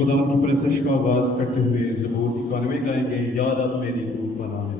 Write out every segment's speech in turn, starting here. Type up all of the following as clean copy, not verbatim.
خدا کی پرستش کا آغاز کرتے ہوئے زبور 91 گائیں گے، یا رب میری تو پناہ ہے۔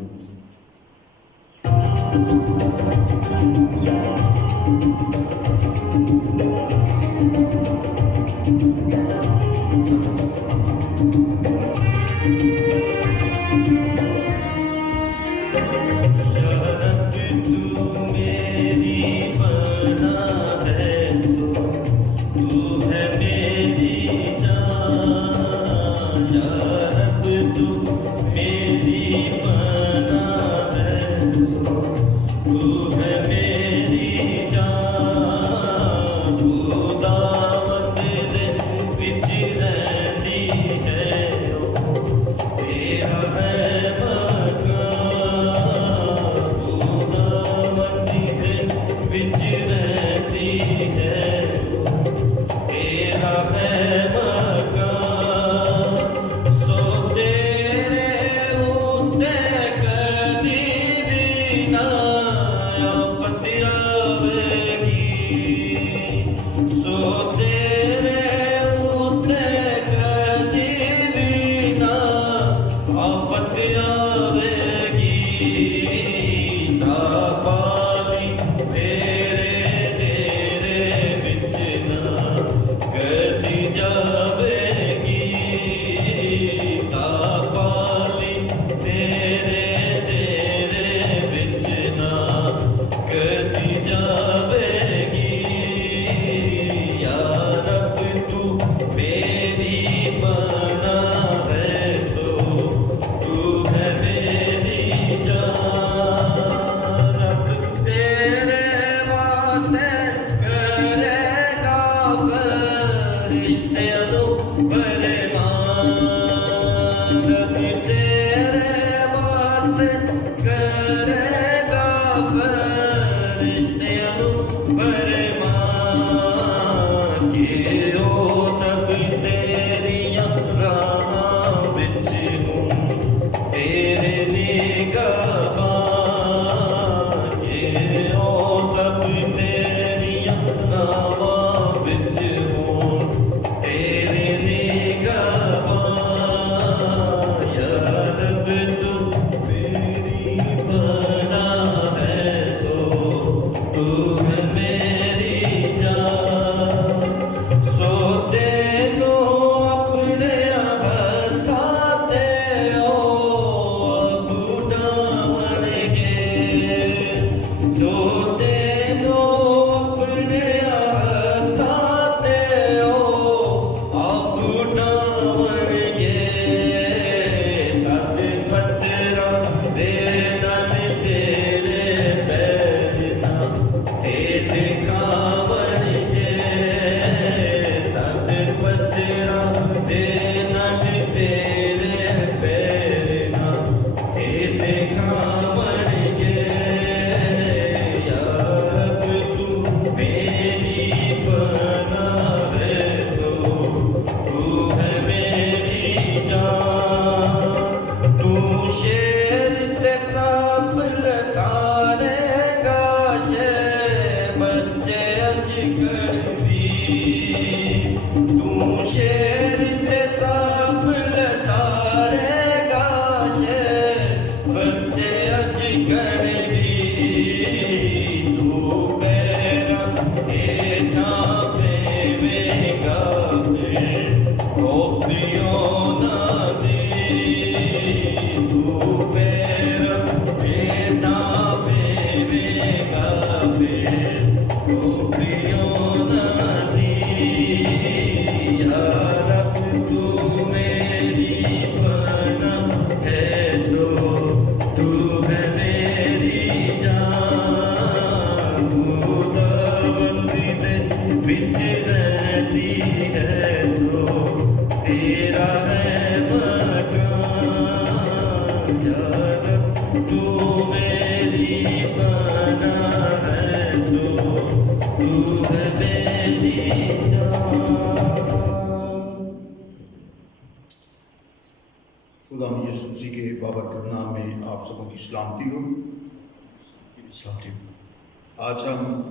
آج ہم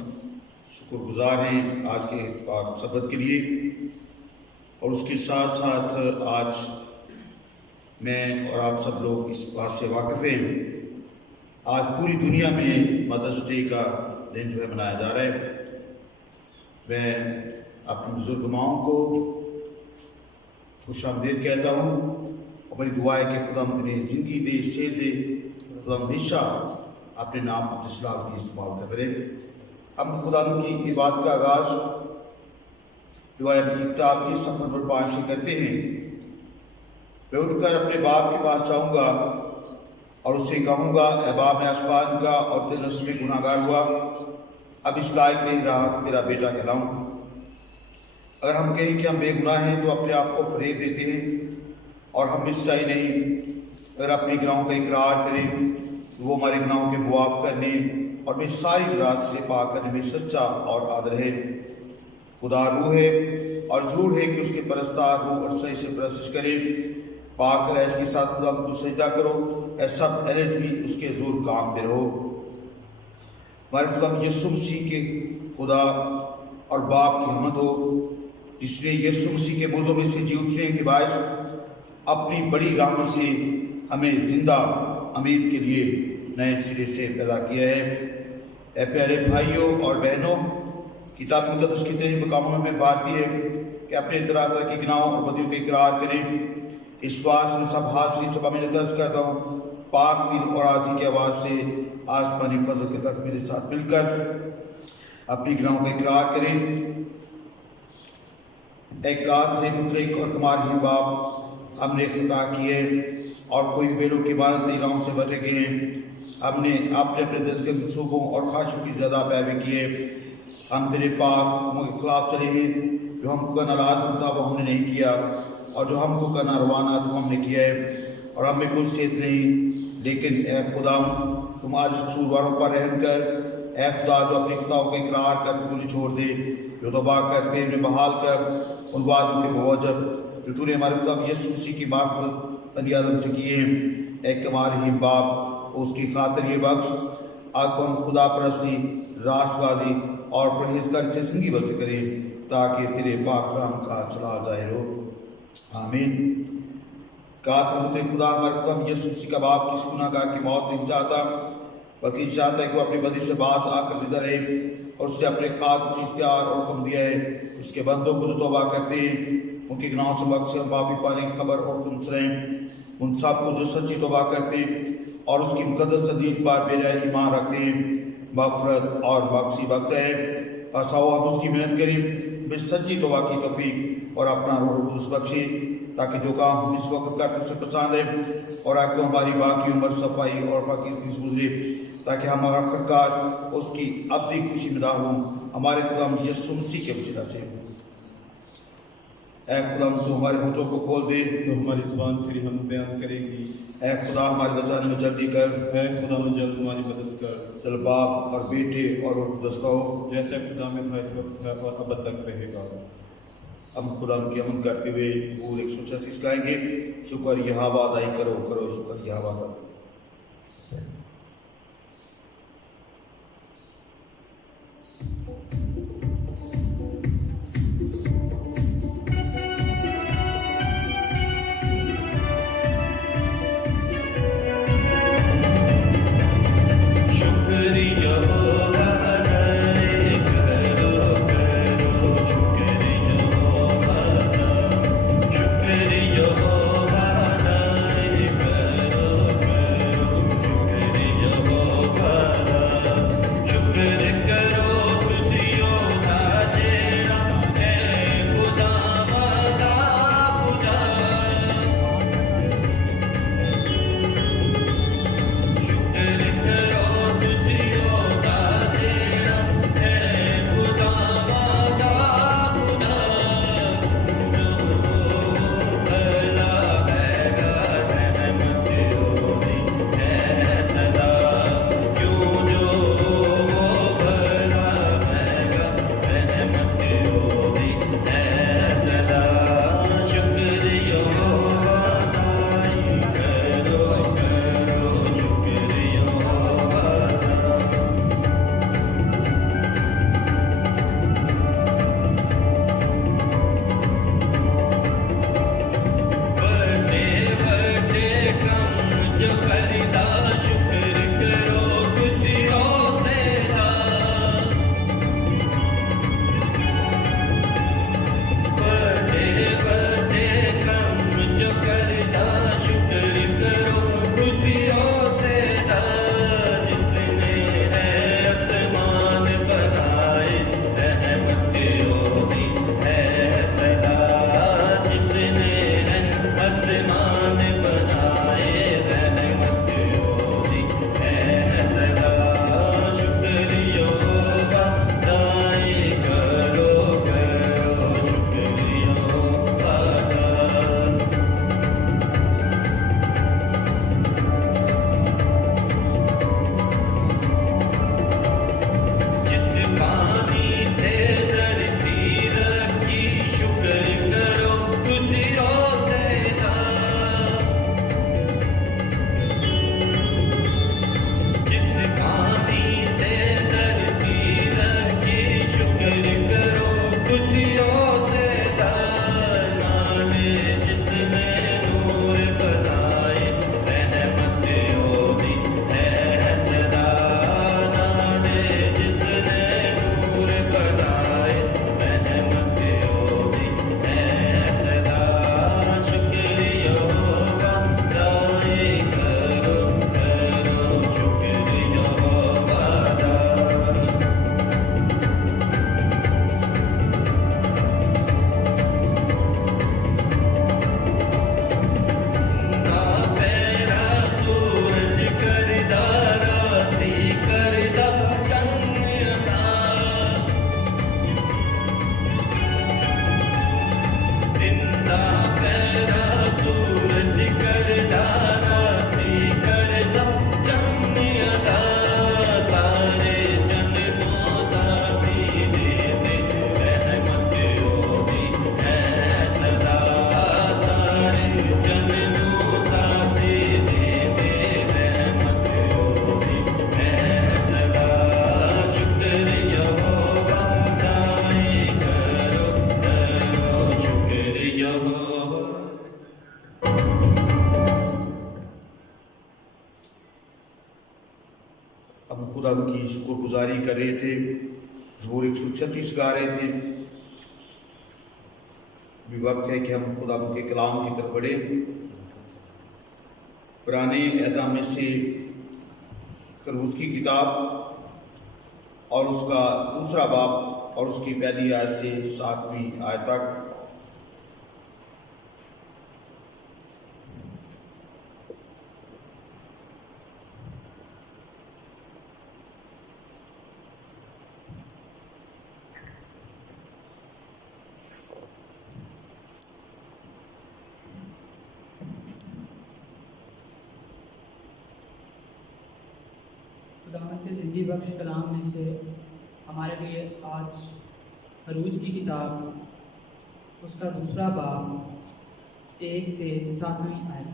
شکر گزار ہیں آج کے پاک سبت کے لیے اور اس کے ساتھ ساتھ آج میں اور آپ سب لوگ اس بات سے واقف ہیں، آج پوری دنیا میں مدرس ڈے کا دن جو ہے منایا جا رہا ہے۔ میں اپنے بزرگ ماؤں کو خوش آمدید کہتا ہوں اور میری دعا ہے کہ خدا انہیں زندگی دے، صحت دے، خدا ہمیشہ اپنے نام اپنے صلاح کی استعمال کرے۔ ہم خدا کی عبادت کا آغاز دعائے کی کتاب کی صفحہ نمبر 5 سے کرتے ہیں۔ میں اٹھ کر اپنے باپ کے پاس جاؤں گا اور اس سے کہوں گا، اے باپ، میں آسمان کا اور تیرے نزد میں گناہ گار ہوا، اب اس لائق نہیں رہا کہ تیرا بیٹا کہلاؤں۔ اگر ہم کہیں کہ ہم بے گناہ ہیں تو اپنے آپ کو فریب دیتے ہیں اور ہم میں سچائی نہیں۔ اگر اپنے گناہوں کا اقرار کریں تو وہ ہمارے گناہوں کے معاف کرنے اور میں ساری برائی سے پاک کرنے میں سچا اور عادل ہے۔ خدا روح ہے اور جھوٹ ہے کہ اس کے پرستار روح اور صحیح سے پرستش کرے۔ پاک ہے اس کے ساتھ خدا کو سجدہ کرو، اے سب علیز بھی اس کے زور کامتے رہو۔ ہمارے خدا یسوع مسیح کے خدا اور باپ کی حمد ہو، جس نے یسوع مسیح کے مردوں میں سے جی اٹھنے کے باعث اپنی بڑی رحمت سے ہمیں زندہ امید کے لیے نئے سرے سے پیدا کیا ہے۔ اے پیارے بھائیوں اور بہنوں، کتاب مقدس کی ترین مقاموں میں بھارتی ہے کہ اپنے طرح طرح کے گناہوں اور بدیوں کا اقرار کریں۔ اس واسطے میں سب حاضری صبح میں درج کرتا ہوں، پاک دل اور راضی کی آواز سے آسمانی فضل کے تک میرے ساتھ مل کر اپنی گناہوں کا اقرار کریں۔ اے قادر مطلق اور کمال ہی باپ، ہم نے خطا کی ہے اور کوئی بیلوں کی عبادت راہوں سے بٹے گئے ہیں۔ ہم نے اپنے دل کے منصوبوں اور خواہشوں کی زیادہ پیروی کی ہے۔ ہم تیرے پاک حکموں کے خلاف چلے ہیں، جو ہم کو کرنا لازم تھا وہ ہم نے نہیں کیا، اور جو ہم کو کرنا روانہ تھا وہ ہم نے کیا ہے، اور ہم میں کوئی صحت نہیں۔ لیکن اے خدا، تم آج قصورواروں پر رحم کر۔ اے خدا، جو اپنی خطاؤں کا اقرار کر تو نہیں چھوڑ دے، جو توبہ کرتے ہیں انہیں بحال کر ان وعدوں کے موجب جو تو نے ہمارے خدا یسوع مسیح کی معرفت بنی آدم سے کیے ہیں۔ اے کمال ہی باپ، اس کی خاطر یہ بخش آج ہم خدا پرستی، راست بازی اور پرہیزگاری سے زندگی بسر کریں، تاکہ تیرے پاک نام کا چلا ظاہر ہو۔ آمین۔ قاتل خدا ہمارے خدا یسوع مسیح کا باپ کس گناہ گار کی موت نہیں چاہتا، بلکہ چاہتا ہے کہ وہ اپنی بدی سے باز آ کر زندہ رہے، اور اس نے اپنے خاص اختیار اور حکم دیا ہے اس کے بندوں کو جو توبہ کرتے ہیں ان کے گناہوں سے بخش اور معافی پانے کی خبر اور تم سنیں۔ ان سب کو جو سچی توبہ کرتے ہیں اور اس کی مقدس صدیق پر بے رحم ایمان رکھتے ہیں، مغفرت اور بخشی وقت ہے۔ بس آؤ ہم اس کی محنت کریں، بے سچی توبہ کی توفیق اور اپنا روح القدس بخشے، تاکہ جو کام ہم اس وقت کرتے اسے پسند ہے اور آگے ہماری باقی عمر صفائی اور پاکیزگی سے گزرے، تاکہ ہم آخرکار اس کی ابدی خوشی میں داخل ہوں، ہمارے خدا یسوع مسیح کے وسیلہ سے۔ اے خدا، تو ہمارے ہونٹوں کو کھول دے تو ہماری زبان تیری ہم بیان کرے گی۔ اے خدا، ہمارے بچانے میں جلدی کر۔ اے خدا، جلد ہماری مدد کر۔ چل باپ اور بیٹے اور روح القدس کہو، جیسے خدا میں تھا اس وقت ہے اور ابد تک رہے گا۔ ہم خدا کی امن کرتے ہوئے زبور 136 گائیں گے، شکر یہوہ ادائی کرو کرو شکر یہوہ ادائی۔ شکریہ ہم خدا کی شکر گزاری کر رہے تھے، زبور 136 گا رہے تھے۔ بھی وقت ہے کہ ہم خدا کے کلام کی طرف بڑھے۔ پرانے عہد میں سے خروج کی کتاب اور اس کا دوسرا باب اور اس کی پہلی آیت سے 7ویں آیت تک خداوند کے زندگی بخش کلام میں سے ہمارے لیے آج خروج کی کتاب اس کا دوسرا باب 1 سے 7ویں آیت۔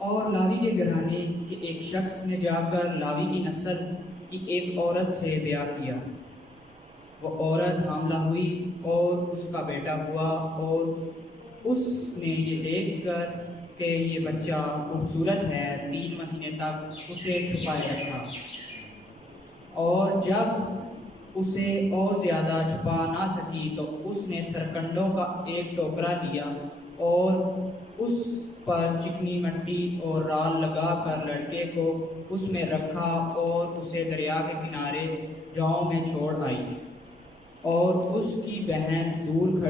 اور لاوی کے گھرانے کے ایک شخص نے جا کر لاوی کی نسل کی ایک عورت سے بیاہ کیا۔ وہ عورت حاملہ ہوئی اور اس کا بیٹا ہوا، اور اس نے یہ دیکھ کر کہ یہ بچہ خوبصورت ہے 3 مہینے تک اسے چھپائے رکھا، اور جب اسے اور زیادہ چھپا نہ سکی تو اس نے سرکنڈوں کا ایک ٹوکرا لیا اور اس پر چکنی مٹی اور رال لگا کر لڑکے کو اس میں رکھا اور اسے دریا کے کنارے جاؤں میں چھوڑ آئی، اور اس کی بہن دور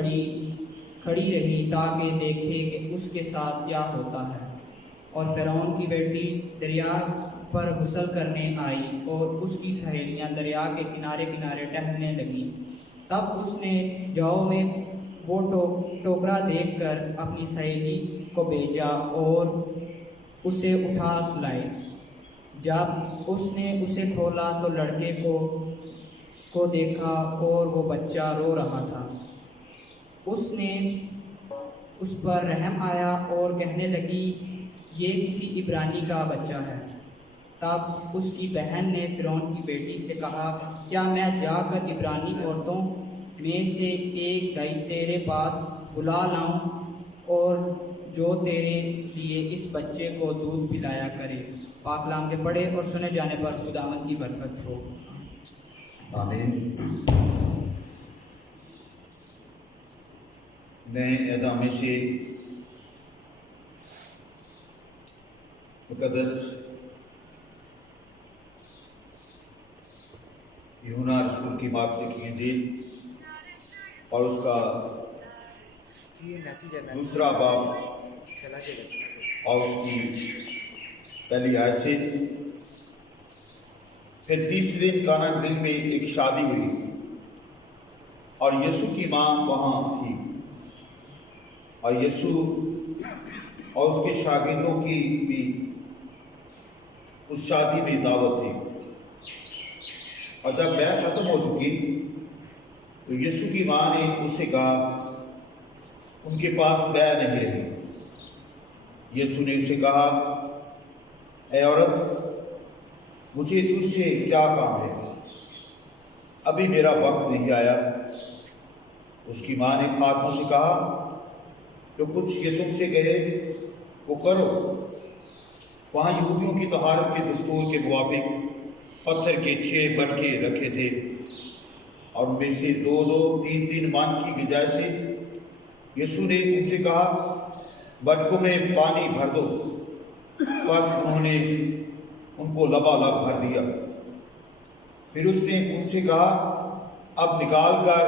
کھڑی رہی تاکہ دیکھے کہ اس کے ساتھ کیا ہوتا ہے۔ اور فرعون کی بیٹی دریا پر غسل کرنے آئی اور اس کی سہیلیاں دریا کے کنارے کنارے ٹہلنے لگیں۔ تب اس نے جاؤ میں وہ ٹوکرا دیکھ کر اپنی سہیلی کو بھیجا اور اسے اٹھا لائے۔ جب اس نے اسے کھولا تو لڑکے کو دیکھا اور وہ بچہ رو رہا تھا۔ اس نے اس پر رحم آیا اور کہنے لگی، یہ کسی عبرانی کا بچہ ہے۔ تب اس کی بہن نے فرعون کی بیٹی سے کہا، کیا میں جا کر عبرانی عورتوں میں سے ایک گئی تیرے پاس بلا لاؤں، اور جو تیرے لیے اس بچے کو دودھ پلایا کرے؟ پاک کلام کے پڑھے اور سنے جانے پر خداوند کی برکت ہو۔ آمین۔ نئے عہد میں سے مقدس یوحنا رسول کی معرفت کی انجیل اور اس کا دوسرا باب اور اس کی پہلی آیت سے، پھر تیسرے دن کانا گلیل میں ایک شادی ہوئی اور یسوع کی ماں وہاں تھی، اور یسوع اور اس کے شاگردوں کی بھی اس شادی میں دعوت تھی۔ اور جب بیعت ختم ہو چکی تو یسوع کی ماں نے اس سے کہا، ان کے پاس بیعت نہیں رہی۔ یسوع نے اسے کہا، اے عورت، مجھے تجھ سے کیا کام ہے؟ ابھی میرا وقت نہیں آیا۔ اس کی ماں نے خادموں سے کہا، جو کچھ یہ تم سے کہے وہ کرو۔ وہاں یہودیوں کی طہارت کے دستور کے موافق پتھر کے 6 بٹکے رکھے تھے، اور ان میں سے 2 3 من کی گنجائش تھی۔ یسوع نے ان سے کہا، بٹکوں میں پانی بھر دو۔ بس انہوں نے ان کو لبالب بھر دیا۔ پھر اس نے ان سے کہا، اب نکال کر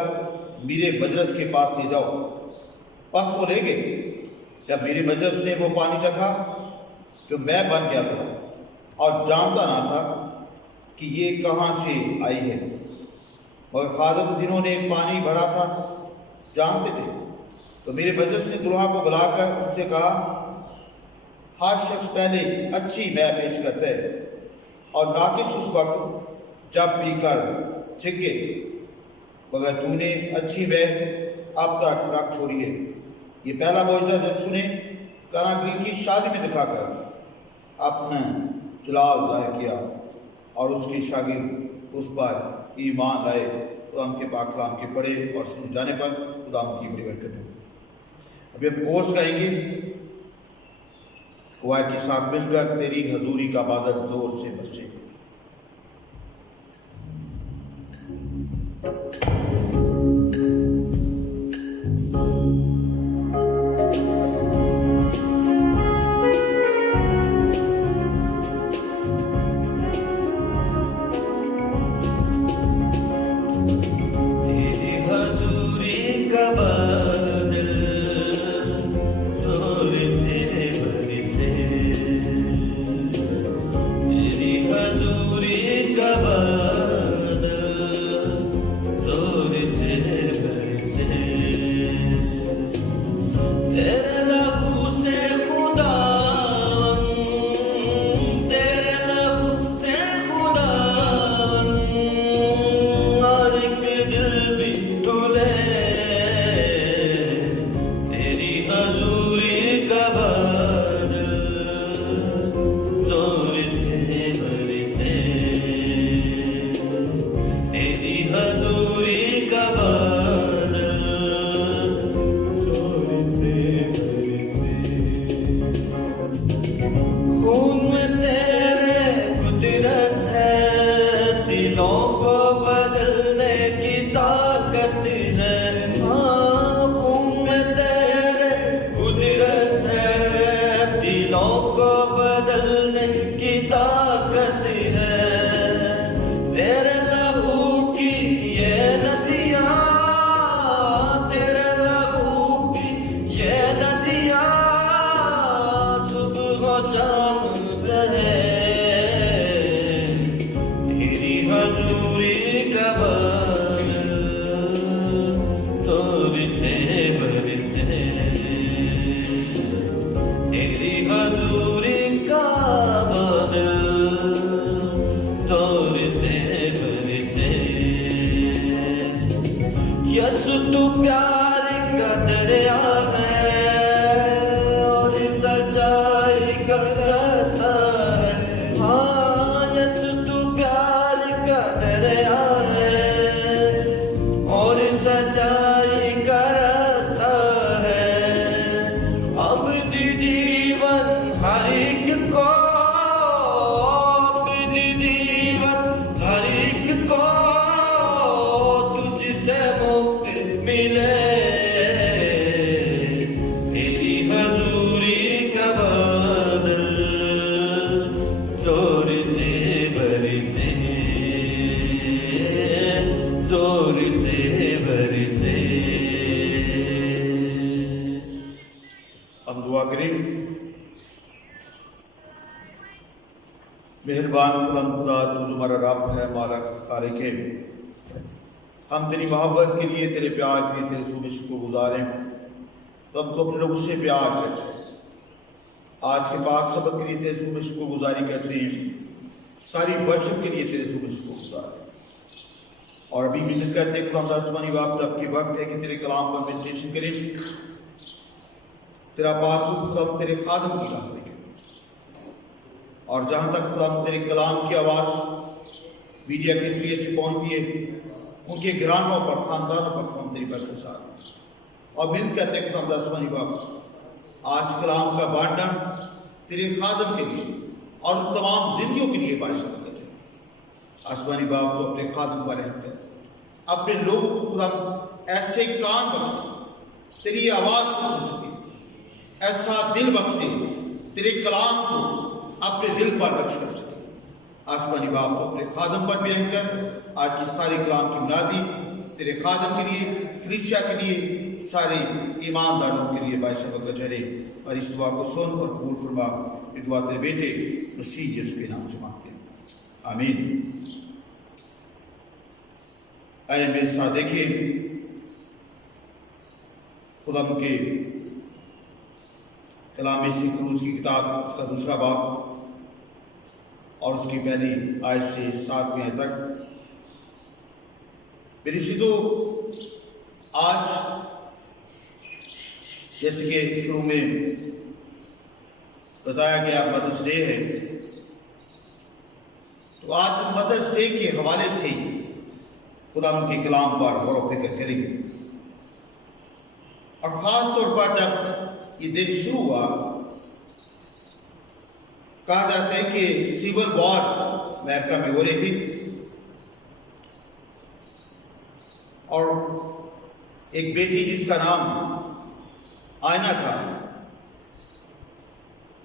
میرے مجلس کے پاس لے جاؤ۔ پس وہ لے گئے۔ جب میرے مجلس نے وہ پانی چکھا تو میں بن گیا تھا اور جانتا نہ تھا کہ یہ کہاں سے آئی ہے، مگر خادم جنہوں نے پانی بھرا تھا جانتے تھے۔ تو میرے مجلس نے دلہا کو بلا کر ان سے کہا، ہر شخص پہلے اچھی مے پیش کرتا ہے، اور ناقص اس وقت جب پی کر چھکے، مگر تو نے اچھی مے اب تک رکھ چھوڑی ہے۔ یہ پہلا معجزہ یسوع نے کانا گلیل کی شادی میں دکھا کر اپنا جلال ظاہر کیا، اور اس کے شاگرد اس پر ایمان لائے۔ خدا کے پاک کلام کے پڑھے اور سن جانے پر خدا کی بڑی برکت ہو۔ ابھی ہم کورس گائیں گے، قوائد کے ساتھ مل کر تیری حضوری کا بادل زور سے برسے۔ مہربان خدا تو جو ہمارا رب ہے، ہمارا خالق ہے، ہم تیری محبت کے لیے، تیرے پیار کے لیے تیرے صوبے شکر گزار ہیں۔ تو ہم تو اپنے لوگوں سے پیار کرتے ہیں، آج کے پاک سبق کے لیے تیرے صوبے شکر گزاری کرتے ہیں، ساری برشت کے لیے تیرے صوبے شکر گزار ہیں، اور ابھی محنت کرتے ہیں خدا آسمانی وقت اب کے وقت ہے کہ تیرے کلام پر میڈیٹیشن کریں، تیرا پاک خدا تیرے خادم کی راہ میں، اور جہاں تک خدا تیرے کلام کی آواز میڈیا کے ذریعے سے پہنچتی ہے، ان کے گھرانوں پر، خاندانوں پر ہم تیری برکت کے ساتھ اور مل کر تیرے خدا آسمانی وقت آج کلام کا بانٹنا تیرے خادم کے لیے اور تمام زندگیوں کے لیے باعث کرتے ہیں۔ آسمانی باپ کو اپنے خادم پر رحم کر، اپنے لوگوں کو خدا ایسے کان بخش تیری آواز کو سن سکے، ایسا دل بخش دے تیرے کلام کو اپنے دل پر بخش کر سکے۔ آسمانی باپ کو اپنے خادم پر بھی رحم کر، آج کی ساری کلام کی بنیادی تیرے خادم کے لیے، کلیسیا کے لیے، سارے ایمانداروں کے لیے باعث برکت ٹھہرے، اور اس دعا کو سن اور قبول فرما۔ یہ دعا تیرے بیٹے مسیح یسوع کے نام سے مانگتے ہیں، آمین۔ آئے میرے ساتھ دیکھیں خدا کے کلام سے خروج کی کتاب، اس کا دوسرا باب اور اس کی پہلی آیت سے 7ویں آیت تک۔ میری چیزوں، آج جیسے کہ شروع میں بتایا گیا مدرس ڈے ہے، تو آج مدرس ڈے کے حوالے سے خدا ان کے کلام پر غور و فکر کریں گے، اور خاص طور پر جب یہ دن شروع ہوا کہا جاتا ہے کہ سول وار امریکہ میں ہو رہی تھی اور ایک بیٹی جس کا نام آئینہ تھا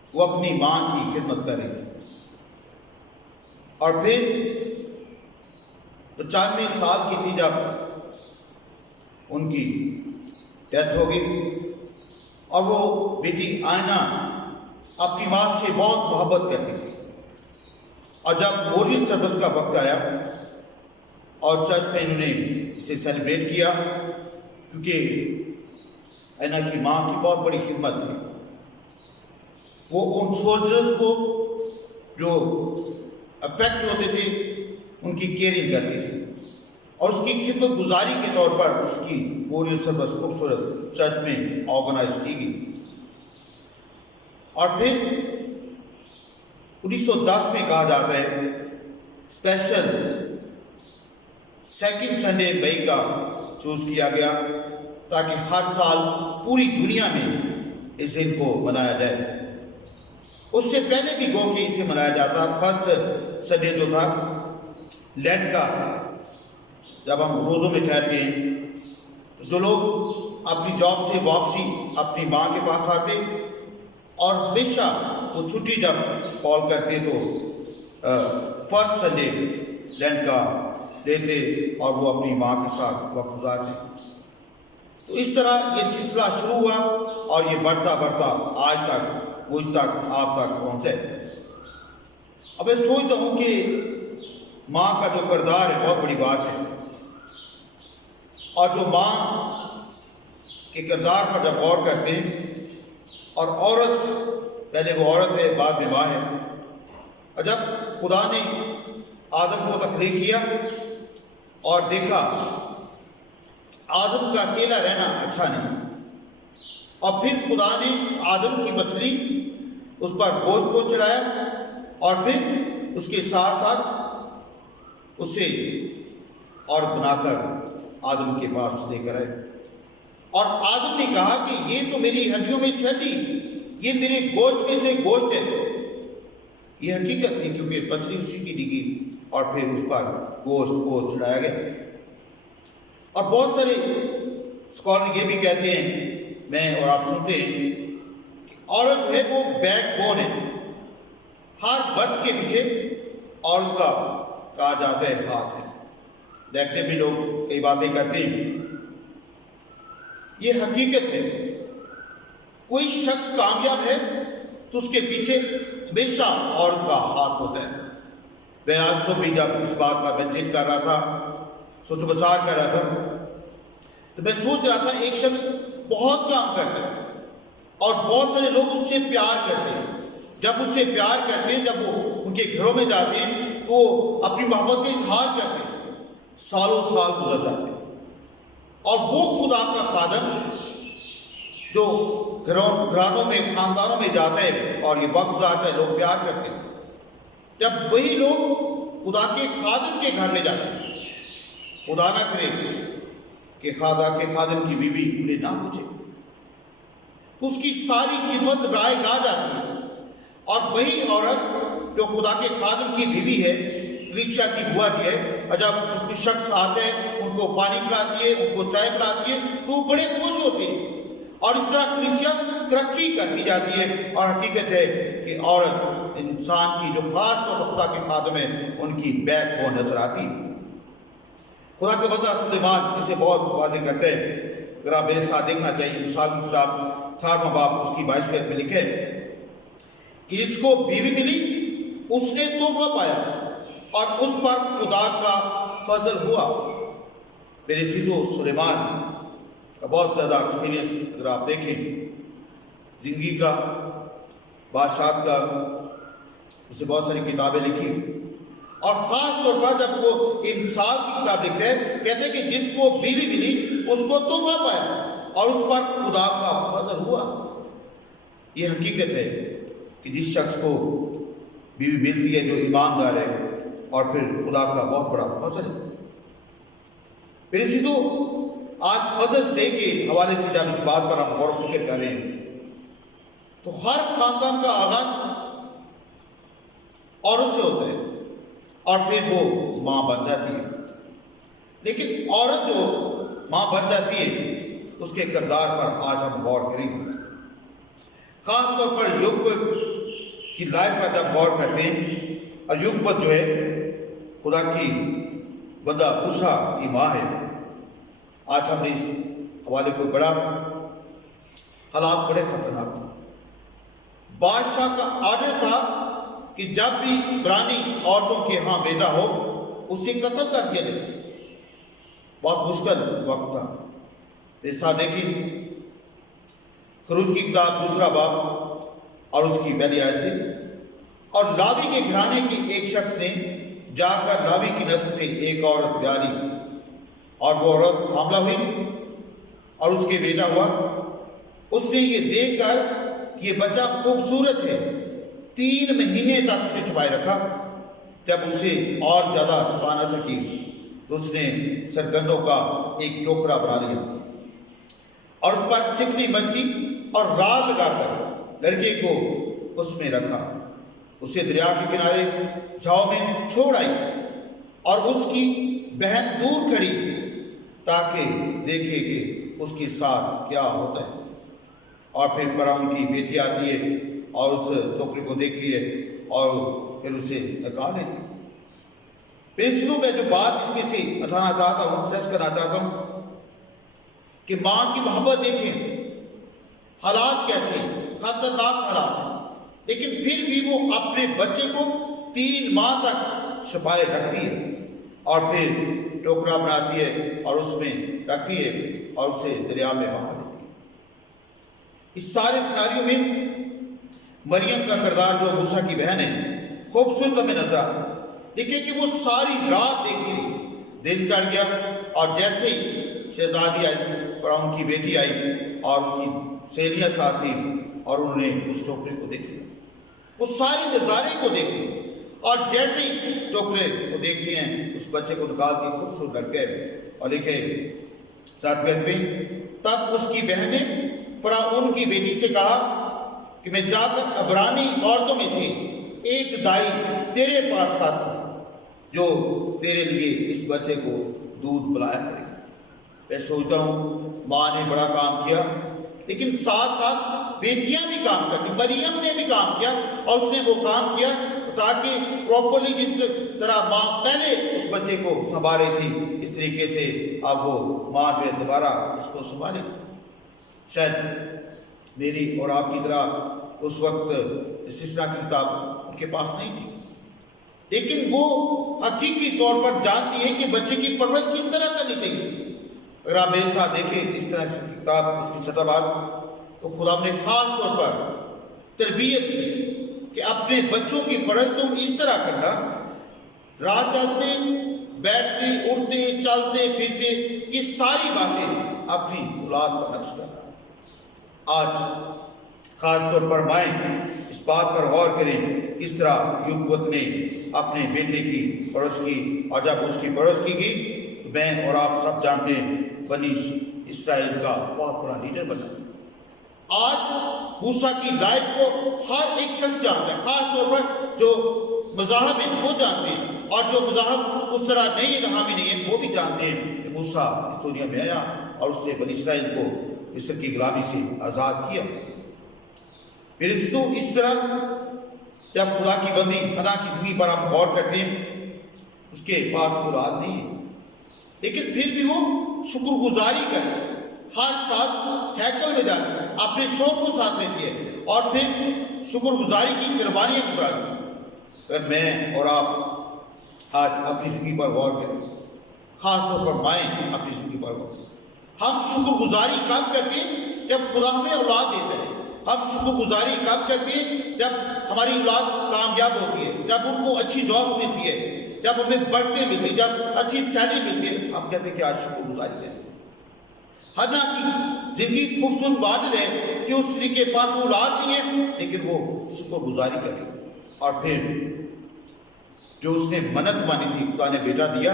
وہ اپنی ماں کی خدمت کر رہی تھی اور پھر 95 سال کی تھی جب ان کی ڈیتھ ہو گئی اور وہ بیٹی آئینہ اپنی ماں سے بہت محبت کرتی تھی اور جب بورنل سروس کا وقت آیا اور چرچ میں انہوں نے اسے سیلیبریٹ کیا کیونکہ آئینہ کی ماں کی بہت بڑی خدمت تھی، وہ ان سولجرز کو جو افیکٹ ہوتے تھے ان کی کیئرنگ کرتی تھی اور اس کی خدمت گزاری کے طور پر اس کی بورنل سروس خوبصورت چرچ میں آرگنائز کی گئی اور پھر 1910 میں کہا جاتا ہے اسپیشل سیکنڈ سنڈے مئی کا چوز کیا گیا تاکہ ہر سال پوری دنیا میں اس دن کو منایا جائے۔ اس سے پہلے بھی گو کہ اسے منایا جاتا، فرسٹ سنڈے جو تھا لینڈ کا، جب ہم روزوں میں ٹھہرتے ہیں جو لوگ اپنی جاب سے واپسی اپنی ماں کے پاس آتے اور ہمیشہ وہ چھٹی جب کال کرتے تو فرسٹ سنڈے لینڈ کا لیتے اور وہ اپنی ماں کے ساتھ وقت گزارتے۔ تو اس طرح یہ سلسلہ شروع ہوا اور یہ بڑھتا بڑھتا آج تک مجھ تک آپ تک پہنچے۔ اب میں سوچتا ہوں کہ ماں کا جو کردار ہے بہت بڑی بات ہے اور جو ماں کے کردار پر جب غور کرتے ہیں اور عورت، پہلے وہ عورت ہے بعد میں ماں ہے، اور جب خدا نے آدم کو تخلیق کیا اور دیکھا آدم کا اکیلا رہنا اچھا نہیں، اور پھر خدا نے آدم کی مچھلی اس پر گوشت چڑھایا اور پھر اس کے ساتھ ساتھ اسے اور بنا کر آدم کے پاس لے کر آئے اور آدم نے کہا کہ یہ تو میری ہڈیوں میں سے ہڈی، یہ میرے گوشت میں سے گوشت ہے۔ یہ حقیقت تھی کیونکہ مچھلی اسی کی ڈگی اور پھر اس پر گوشت چڑھایا گیا۔ اور بہت سارے اسکالر یہ بھی کہتے ہیں، میں اور آپ سنتے ہیں کہ عورت جو ہے وہ بیک بون ہے، ہر مرد کے پیچھے عورت کا کہا جاتا ہے ہاتھ ہے۔ دیکھتے بھی لوگ کئی باتیں کرتے ہیں، یہ حقیقت ہے۔ کوئی شخص کامیاب ہے تو اس کے پیچھے ہمیشہ عورت کا ہاتھ ہوتا ہے۔ میں آج صبح بھی جب اس بات پر مینٹین کر رہا تھا، سوچ بچار کر رہا تھا، تو میں سوچ رہا تھا ایک شخص بہت کام کرتا ہے اور بہت سارے لوگ اس سے پیار کرتے ہیں۔ جب اس سے پیار کرتے ہیں، جب وہ ان کے گھروں میں جاتے ہیں تو اپنی محبت کا اظہار کرتے ہیں، سالوں سال گزر جاتے ہیں اور وہ خدا کا خادم جو گھرانوں میں خاندانوں میں جاتا ہے اور یہ وقت گزارتا ہے، لوگ پیار کرتے ہیں، جب وہی لوگ خدا کے خادم کے گھر میں جاتے ہیں، خدا نہ کرے کہ خدا کے خادم کی بیوی انہیں نہ پوچھے، اس کی ساری خدمت رائے گاہ جاتی ہے۔ اور وہی عورت جو خدا کے خادم کی بیوی ہے، کلیسیا کی بوا جی ہے، اور جب کچھ شخص آتے ہیں ان کو پانی پلاتی ہے، ان کو چائے پلاتی ہے تو وہ بڑے خوش ہوتے ہیں اور اس طرح کلیسیا ترقی کرتی جاتی ہے۔ اور حقیقت ہے کہ عورت انسان کی جو خاص طور پر خدا کے خادم ہے ان کی بیک بون نظر آتی ہے۔ خدا کے بندہ سلیمان اسے بہت واضح کرتے ہیں، اگر آپ میرے ساتھ دیکھنا چاہیے مثال کی کتاب 18واں باب اس کی 22ویں آیت میں لکھے کہ جس کو بیوی ملی اس نے تحفہ پایا اور اس پر خدا کا فضل ہوا۔ میرے عزیزو، سلیمان کا بہت زیادہ ایکسپیرینس اگر آپ دیکھیں زندگی کا، بادشاہت کا، اسے بہت ساری کتابیں لکھی اور خاص طور پر جب وہ انصاف کی کتاب لکھتے ہیں کہتے ہیں کہ جس کو بیوی ملی اس کو تحفہ پایا اور اس پر خدا کا فضل ہوا۔ یہ حقیقت ہے کہ جس شخص کو بیوی ملتی ہے جو ایماندار ہے اور پھر خدا کا بہت بڑا فضل ہے۔ میرے عزیزو، آج مدرس ڈے کے حوالے سے جب اس بات پر ہم غور و فکر کریں تو ہر خاندان کا آغاز عورت سے ہوتا ہے اور پھر وہ ماں بن جاتی ہے. لیکن عورت جو ماں بن جاتی ہے اس کے کردار پر آج ہم غور کریں گے. خاص طور پر یوگپت کی لائف پر جب غور کرتے ہیں، اور یوگپت جو ہے خدا کی بندہ موسیٰ کی ماں ہے. آج ہم نے اس حوالے کو بڑا حالات بڑے خطرناک تھے. بادشاہ کا آرڈر تھا کہ جب بھی عبرانی عورتوں کے ہاں بیٹا ہو اسے قتل کر دیا جائے. بہت مشکل وقت تھا. ایسا دیکھیں خروج کی کتاب 2 باب اور اس کی پہلی آیت سے. اور لاوی کے گھرانے کے ایک شخص نے جا کر لاوی کی نسل سے ایک عورت بیاہ لی، اور وہ عورت حاملہ ہوئی اور اس کے بیٹا ہوا. اس نے یہ دیکھ کر کہ یہ بچہ خوبصورت ہے 3 مہینے تک اسے چھپائے رکھا. جب اسے اور زیادہ چھپا نہ سکی تو اس نے سرگندوں کا ایک ٹوکرا بنا لیا اور اس پر چکنی مٹی اور رال لگا کر لڑکے کو اس میں رکھا. اسے دریا کے کنارے جھاؤ میں چھوڑ آئی اور اس کی بہن دور کھڑی تاکہ دیکھے کہ اس کے ساتھ کیا ہوتا ہے. اور پھر فرعون کی بیٹی آتی ہے اور اس ٹوکرے کو دیکھتی ہے اور پھر اسے نکال لیتی ہے. پھر شروع میں جو بات اس میں سے بتانا چاہتا ہوں، سرچ کرنا چاہتا ہوں کہ ماں کی محبت دیکھیں، حالات کیسے خطرناک حالات ہیں، لیکن پھر بھی وہ اپنے بچے کو 3 ماہ تک چھپائے رکھتی ہے اور پھر ٹوکرا بناتی ہے اور اس میں رکھتی ہے اور اسے دریا میں بہا دیتی ہے. اس سارے سیناریو میں مریم کا کردار جو موسیٰ کی بہن ہے خوبصورت ہمیں نظر آتا ہے. دیکھیے کہ وہ ساری رات دیکھتی رہی. دن چڑھ گیا اور جیسے ہی شہزادی آئی، فرعون کی بیٹی آئی اور ان کی سہیلیاں ساتھ تھیں اور انہوں نے اس ٹوکرے کو دیکھ لیا. وہ ساری نظارے کو دیکھ لیا اور جیسے ہی ٹوکرے کو دیکھتی ہیں اس بچے کو نکال کے خوبصورت لڑکے اور لکھے ساتھ پہ. تب اس کی بہن نے فرعون کی بیٹی سے کہا کہ میں جا کر عبرانی عورتوں میں سے ایک دائی تیرے پاس لاتا ہوں جو تیرے لیے اس بچے کو دودھ پلایا کرے. میں سوچتا ہوں ماں نے بڑا کام کیا، لیکن ساتھ ساتھ بیٹیاں بھی کام کرتی. مریم نے بھی کام کیا اور اس نے وہ کام کیا تاکہ پراپرلی جس طرح ماں پہلے اس بچے کو سنبھالے تھی اس طریقے سے اب وہ ماں جو ہے دوبارہ اس کو سنبھالے. شاید میری اور آپ کی طرح اس وقت استثنا کی کتاب ان کے پاس نہیں تھی، لیکن وہ حقیقی طور پر جانتی ہے کہ بچے کی پرورش کس طرح کرنی چاہیے. اگر آپ میرے ساتھ دیکھیں اس طرح کی کتاب اس کی 6 باب تو خدا نے خاص طور پر تربیت دی کہ اپنے بچوں کی پرورش تم اس طرح کرنا، رات چلتے بیٹھتے اٹھتے چلتے پھرتے یہ ساری باتیں اپنی اولاد پر نقش کرنا. آج خاص طور پر مائیں اس بات پر غور کریں کس طرح یوگپت نے اپنے بیٹے کی پرورش کی، اور جب اس کی پرورش کی گئی تو میں اور آپ سب جانتے ہیں بنی اسرائیل کا بہت بڑا لیڈر بنا. آج موسیٰ کی لائف کو ہر ایک شخص جانتا ہے، خاص طور پر جو مذاہب ہیں وہ جانتے ہیں، اور جو مذاہب اس طرح نہیں رہا بھی نہیں ہے وہ بھی جانتے ہیں کہ موسیٰ اس دنیا میں آیا اور اس نے بنی اسرائیل کو مصر کی غلامی سے آزاد کیا. میرے سسو اس طرح جب خدا کی بندی خدا کی زندگی پر ہم غور کرتے ہیں اس کے پاس اولاد نہیں ہے، لیکن پھر بھی وہ شکر گزاری کر ہر سال ہیکل میں جاتی ہے، اپنے شوق کو ساتھ لیتی ہے اور پھر شکر گزاری کی قربانیاں گزارتی ہے. اگر میں اور آپ آج اپنی زندگی پر غور کریں، خاص طور پر مائیں اپنی زندگی پر غور کریں، ہم شکر گزاری کب کرتے ہیں جب خدا ہمیں اولاد دیتا ہے. ہم شکر گزاری کب کرتے ہیں جب ہماری اولاد کامیاب ہوتی ہے، جب ان کو اچھی جاب ملتی ہے، جب ہمیں بڑھتے ملتی ہے، جب اچھی سیلری ملتی ہے. ہم کہتے ہیں کہ آج شکر گزاری کریں. حالانکہ زندگی خوبصورت بادل ہے کہ اس کے پاس اولاد نہیں ہے لیکن وہ شکر گزاری کرے. اور پھر جو اس نے منت مانی تھی خدا نے بیٹا دیا،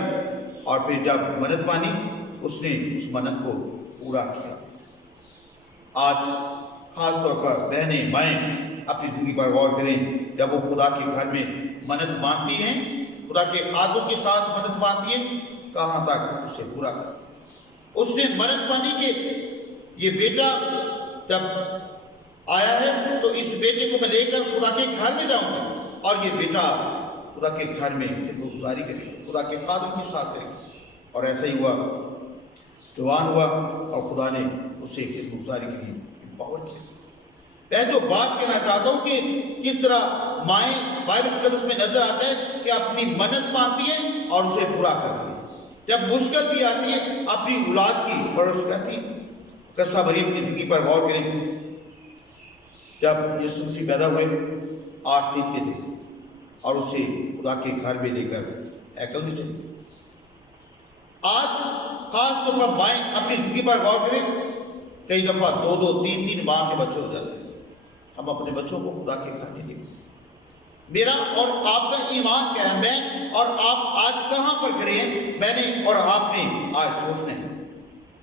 اور پھر جب منت مانی اس نے اس منت کو پورا کیا. آج خاص طور پر بہنیں مائیں اپنی زندگی پر غور کریں. جب وہ خدا کے گھر میں منت مانتی ہیں، خدا کے خادموں کے ساتھ منت مانتی ہیں، کہاں تک اسے پورا کرتی ہے۔ اس نے منت مانی کہ یہ بیٹا جب آیا ہے تو اس بیٹے کو میں لے کر خدا کے گھر میں جاؤں گا، اور یہ بیٹا خدا کے گھر میں خدمت گزاری کرے گا، خدا کے خادم کے ساتھ رہے گا۔ اور ایسا ہی ہوا، جوان ہوا اور خدا نے اسے خدمت گزاری کے لیے امپاور کیا۔ میں جو بات کہنا چاہتا ہوں کہ کس طرح مائیں بائبل مقدس میں نظر آتا ہے کہ اپنی منت مانتی ہیں اور اسے پورا کرتی ہیں، جب مشکل بھی آتی ہے اپنی اولاد کی پرورش کرتی ہیں۔ قصہ مریم کی زندگی پر غور کریں۔ جب یسوع مسیح پیدا ہوئے 8 دن کے تھے اور اسے خدا کے گھر میں لے کر ہیکل میں چلے۔ آج خاص طور پر مائیں اپنی زندگی پر غور کریں، کئی دفعہ 2-2 3-3 ماہ کے بچے ہو جاتے ہیں، ہم اپنے بچوں کو خدا کے گھر نہیں لے۔ میرا اور آپ کا ایمان کیا ہے؟ میں اور آپ آج کہاں پر کھڑے ہیں؟ میں نے اور آپ نے آج سوچنا ہے۔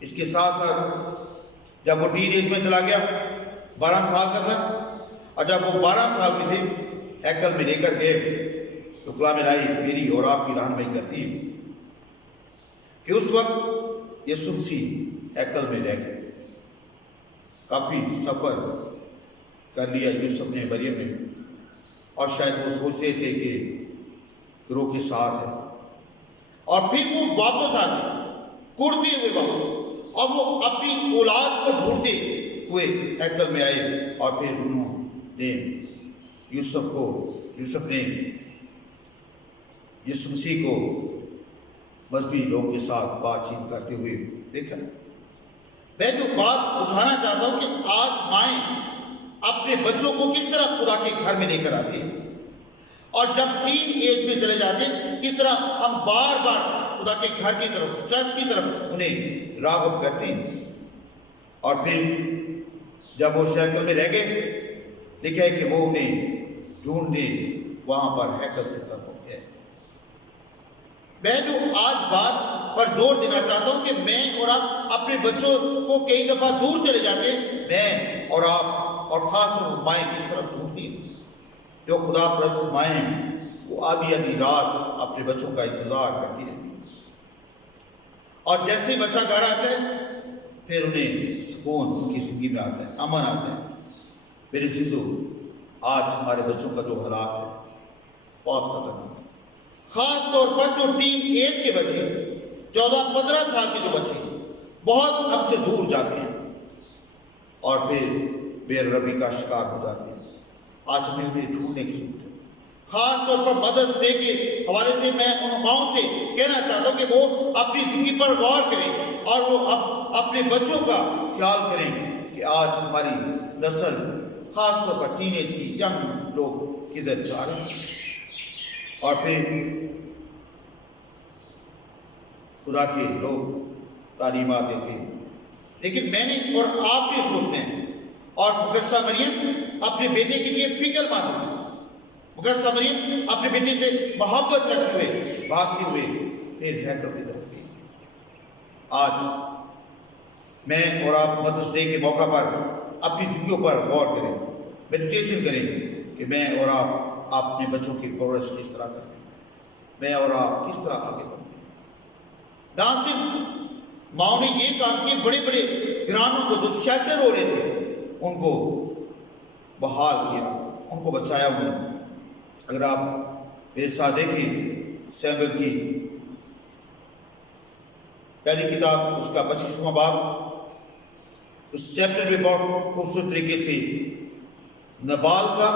اس کے ساتھ ساتھ جب وہ ٹین ایج میں چلا گیا، 12 سال کا تھا، اور جب وہ 12 سال کے تھے ہیکل میں لے کر گئے تو کلام الہی میری اور آپ کی رہنمائی کرتی ہے کہ اس وقت یسوع مسیح ہیکل میں رہ گئے۔ کافی سفر کر لیا یوسف نے مریم نے، اور شاید وہ سوچ رہے تھے کہ گروہ کے ساتھ ہے، اور پھر وہ واپس آ گئے کڑتے ہوئے واپس، اور وہ اپنی اولاد کو ڈھونڈتے ہوئے ہیکل میں آئے، اور پھر انہوں نے یوسف نے یسوع مسیح کو مذہبی لوگوں کے ساتھ بات چیت کرتے ہوئے دیکھا۔ میں جو بات اٹھانا چاہتا ہوں کہ آج مائیں اپنے بچوں کو کس طرح خدا کے گھر میں لے کر آتے ہیں، اور جب ٹین ایج میں چلے جاتے ہیں کس طرح ہم بار بار خدا کے گھر کی طرف، چرچ کی طرف انہیں راغب کرتے ہیں۔ اور پھر جب وہ ہیکل میں رہ گئے، لکھا ہے کہ وہ انہیں ڈھونڈنے وہاں پر ہیکل سے تک پہنچے۔ میں جو آج بات پر زور دینا چاہتا ہوں کہ میں اور آپ اپنے بچوں کو کئی دفعہ دور چلے جاتے ہیں، میں اور آپ اور خاص طور پر مائیں کس طرح ڈھونڈتی ہیں۔ جو خدا پرست مائیں وہ آدھی رات اپنے بچوں کا انتظار کرتی رہتی ہیں، اور جیسے بچہ گھر آتا ہے پھر انہیں سکون ان کی زندگی میں آتا ہے، امن آتا ہے۔ میرے عزیزو، آج ہمارے بچوں کا جو حالات ہے بہت خطرناک ہے، خاص طور پر جو ٹین ایج کے بچے 14-15 سال کے جو بچے بہت ہم سے دور جاتے ہیں اور پھر بے ربی کا شکار ہو جاتے ہیں۔ آج ہمیں انہیں ڈھونڈنے کی ضرورت ہے۔ خاص طور پر مدرس ڈے کے حوالے سے میں ان ماؤں سے کہنا چاہتا ہوں کہ وہ اپنی زندگی پر غور کریں اور وہ اپنے بچوں کا خیال کریں کہ آج ہماری نسل خاص طور پر ٹین ایج کی ینگ لوگ کدھر جا رہے ہیں۔ اور پھر خدا کے لوگ تعلیمات دیتے ہیں، لیکن میں نے اور آپ نے سوچنا ہے۔ اور مقدسہ مریم اپنے بیٹے کے لیے فکر مند ہوئی، مقدسہ مریم اپنے بیٹے سے محبت رکھتے ہوئے بھاگتے ہوئے پھر ہیکل کی طرف گئی۔ آج میں اور آپ مدرس ڈے کے موقع پر اپنی زندگیوں پر غور کریں، میڈیٹیشن کریں کہ میں اور آپ اپنے بچوں کی پرورش کس طرح کریں، میں اور آپ کس طرح آگے بڑھتے ہیں۔ نہ صرف ماؤں نے یہ کام کہ بڑے بڑے گھرانوں کو جو شیلٹر ہو رہے تھے ان کو بحال کیا، ان کو بچایا ہوا۔ اگر آپ میرے ساتھ دیکھیں سیموئیل کی پہلی کتاب اس کا 25واں باب، اس چیپٹر میں بہت خوبصورت طریقے سے نبال کا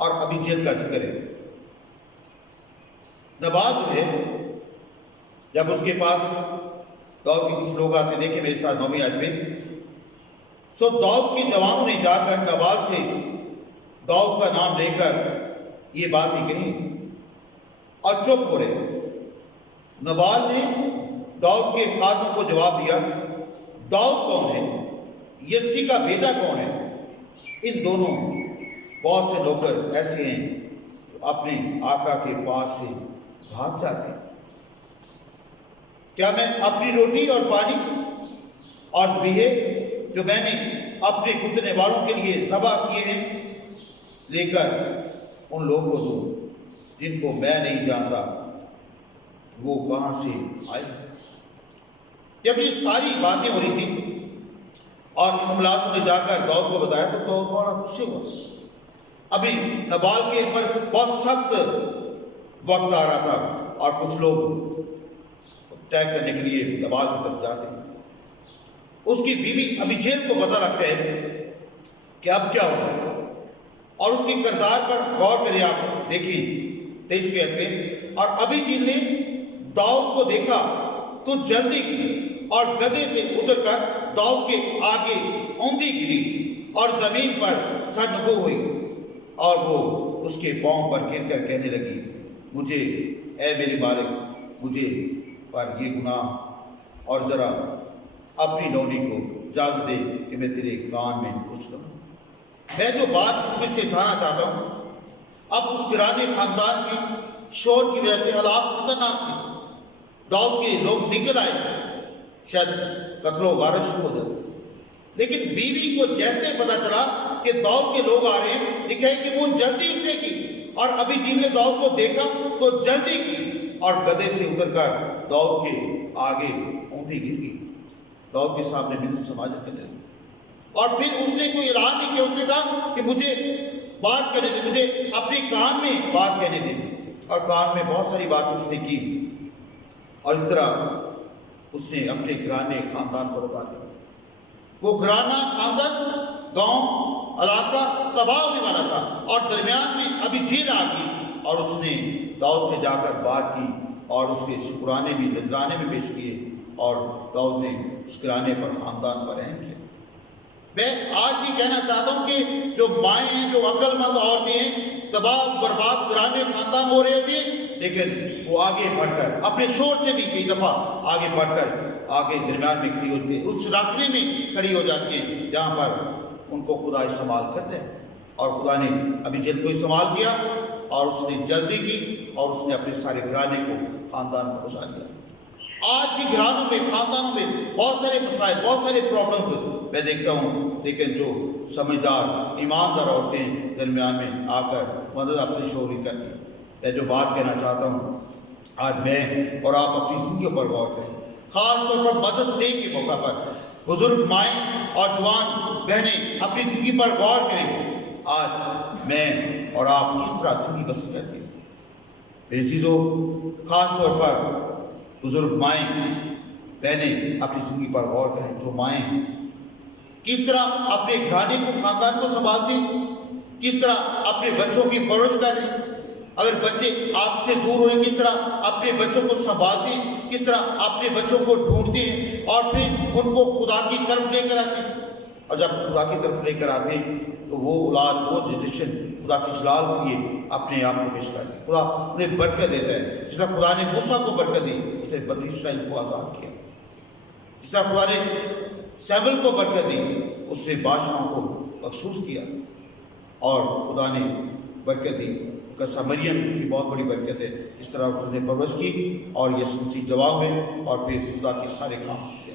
اور ابیجیل کا ذکر ہے۔ نبال جو ہے جب اس کے پاس داؤد کے کچھ لوگ آتے، دیکھیں میرے ساتھ 9ویں آیت میں، سو داؤد کے جوانوں نے جا کر نبال سے داؤد کا نام لے کر یہ باتیں کہیں اور چپ ہو رہے۔ نبال نے داؤد کے خادموں کو جواب دیا، داؤد کون ہے؟ یسی کا بیٹا کون ہے؟ ان دونوں بہت سے نوکر ایسے ہیں جو اپنے آقا کے پاس سے بھاگ جاتے ہیں۔ کیا میں اپنی روٹی اور پانی اور ذبیحے جو میں نے اپنے کتنے والوں کے لیے ذبح کیے ہیں لے کر ان لوگوں کو دوں؟ جن کو میں نہیں جانتا وہ کہاں سے آئے۔ جب یہ ساری باتیں ہو رہی تھی اور ملازم نے جا کر داؤد کو بتایا تو داؤد بڑا غصے ہوا۔ ابھی نبال کے اوپر بہت سخت وقت آ رہا تھا اور کچھ لوگ طے کرنے کے لیے نبال کی طرف جاتے ہیں۔ اس کی بیوی ابھی جیل کو پتہ لگتا ہے کہ اب کیا ہوگا، اور اس کی کردار پر غور کریں آپ، دیکھیے 23 کے آیت میں، اور ابھی جیل نے داؤد کو دیکھا تو جلدی کی اور گدھے سے اتر کر داؤد کے آگے اوندھی گری اور زمین پر سر نگو ہوئی، اور وہ اس کے پاؤں پر گر کر کہنے لگی، مجھے اے میرے مالک مجھے پر یہ گناہ، اور ذرا اپنی نونی کو اجازت دے کہ میں تیرے کان میں کچھ کروں۔ میں جو بات اس میں سے اٹھانا چاہتا ہوں، اب اس گرانے خاندان کی شور کی وجہ سے حالات خطرناک تھے۔ داؤد کے لوگ نکل آئے، شاید قتل و غارت شروع ہو جاتے، لیکن بیوی کو جیسے پتا چلا کہ داؤد کے لوگ آ رہے ہیں، لکھا ہے کہ وہ جلدی اس نے کی، اور ابھی جن نے داؤد کو دیکھا تو جلدی کی اور گدھے سے اتر کر داؤد کے آگے اوندھی گر گئی، داؤد کے سامنے منت سماجت کرنے لگی، اور پھر اس نے کوئی اعلان نہیں کیا۔ اس نے کہا کہ مجھے بات کرنے دے، مجھے اپنے کان میں بات کہنے دے، اور کان میں بہت ساری باتیں اس نے کی، اور اس طرح اس نے اپنے گھرانے خاندان کو بتا دیا۔ وہ گھرانہ خاندان گاؤں علاقہ تباہ ہونے والا تھا، اور درمیان میں ابھی جیل آ گئی، اور اس نے داؤد سے جا کر بات کی اور اس کے شکرانے بھی نذرانے بھی پیش کیے، اور داؤد نے اس گھرانے پر خاندان پر رحم کیا۔ میں آج ہی کہنا چاہتا ہوں کہ جو مائیں ہیں، جو عقل مند عورتیں ہیں، تباہ برباد گھرانے خاندان ہو رہے تھے، لیکن وہ آگے بڑھ کر اپنے شور سے بھی کئی دفعہ آگے بڑھ کر آگے درمیان میں کھڑی ہوتی ہے، اس راکھنے میں کھڑی ہو جاتی ہیں جہاں پر ان کو خدا استعمال کرتے ہیں۔ اور خدا نے ابھی جن کو استعمال کیا، اور اس نے جلدی کی، اور اس نے اپنے سارے گھرانے کو خاندان کو بچا لیا۔ آج بھی گھرانوں میں خاندانوں میں بہت سارے مسائل، بہت سارے پرابلمز میں دیکھتا ہوں، لیکن جو سمجھدار ایماندار عورتیں درمیان میں آ کر مدد اپنی شوری کرتی ہیں۔ میں جو بات کہنا چاہتا ہوں، آج میں اور آپ اپنی زندگیوں پر غور کریں، خاص طور پر مدرس ڈے کے موقع پر بزرگ مائیں اور جوان بہنیں اپنی زندگی پر غور کریں۔ آج میں اور آپ کس طرح زندگی بسر کرتے ہیں؟ میری عزیزوں، خاص طور پر بزرگ مائیں بہنیں اپنی زندگی پر غور کریں۔ جو مائیں کس طرح اپنے گھرانے کو، خاندان کو سنبھالتی، کس طرح اپنے بچوں کی پرورش کرتی، اگر بچے آپ سے دور ہوئے کس طرح اپنے بچوں کو سنبھالتی، کس طرح اپنے بچوں کو ڈھونڈتی ہیں اور پھر ان کو خدا کی طرف لے کر آتی۔ اور جب خدا کی طرف لے کر آتے تو وہ اولاد، وہ جنریشن خدا کی جلال کے لیے اپنے آپ کو پیش کرتی۔ خدا انہیں برکت دیتا ہے، جس طرح خدا نے موسیٰ کو برکت دی، اس نے بنی اسرائیل کو آزاد کیا۔ جس طرح خدا نے سیموئیل کو برکت دی، اس نے بادشاہوں کو مخصوص کیا، اور خدا نے برکت دی۔ قصہ مریم کی بہت بڑی برکت ہے، اس طرح اس نے پرورش کی اور یسوع مسیح جواب میں، اور پھر خدا کے سارے کام کیے،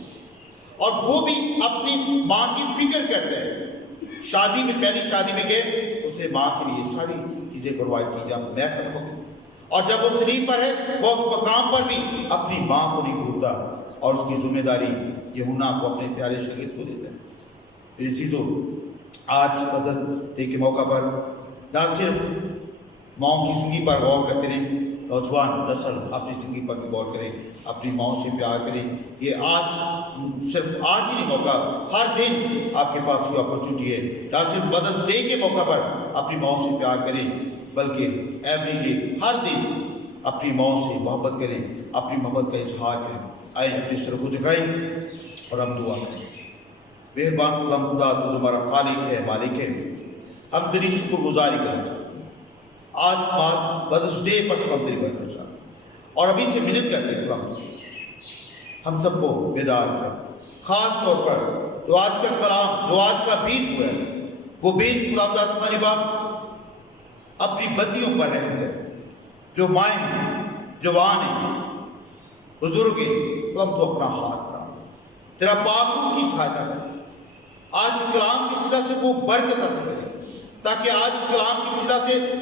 اور وہ بھی اپنی ماں کی فکر کرتا ہے۔ شادی میں، پہلی شادی میں گئے، اس نے ماں کے لیے ساری چیزیں پرووائڈ کی، جب میں ختم ہو گئی، اور جب وہ صلیب پر ہے وہ اس مقام پر بھی اپنی ماں کو نہیں بھولتا، اور اس کی ذمہ داری یوحنا کو اپنے پیارے شاگرد کو دیتا ہے۔ میری چیزوں، آج مدرس ڈے کے موقع پر نہ صرف ماؤں کی زندگی پر غور کرتے رہیں، نوجوان نسل اپنی زندگی پر بھی غور کریں، اپنی ماؤں سے پیار کریں۔ یہ آج، صرف آج ہی نہیں موقع، ہر دن آپ کے پاس یہ اپرچونٹی ہے۔ نہ صرف مدرس ڈے کے موقع پر اپنی ماؤں سے پیار کریں، بلکہ ایوری ڈے، ہر دن اپنی ماؤں سے محبت کریں، اپنی محبت کا اظہار کریں۔ آئے اپنے سر کو جھکائیں اور ہم دعا کریں۔ مہربان خدا، تو ہمارا خالق ہے، مالک ہے، ہم تیری شکر گزاری کرنا چاہتے ہیں۔ آج مدرس ڈے پر ہم تیری برکت چاہتے ہیں، اور ابھی سے منت کرتے ہیں ہم سب کو بیدار کر، خاص طور پر جو آج کا کلام، جو آج کا بیج ہوا ہے، وہ بیج خدا آسمانی باپ اپنی بندیوں پر رحم کر۔ جو مائیں ہیں، جوان ہیں، بزرگ ہیں، ہم تو اپنا ہاتھ بڑھا، تیرا پاک روح کی سہایتا کر۔ آج کلام کی وجہ سے وہ برکت حاصل کرے، تاکہ آج کلام کی وجہ سے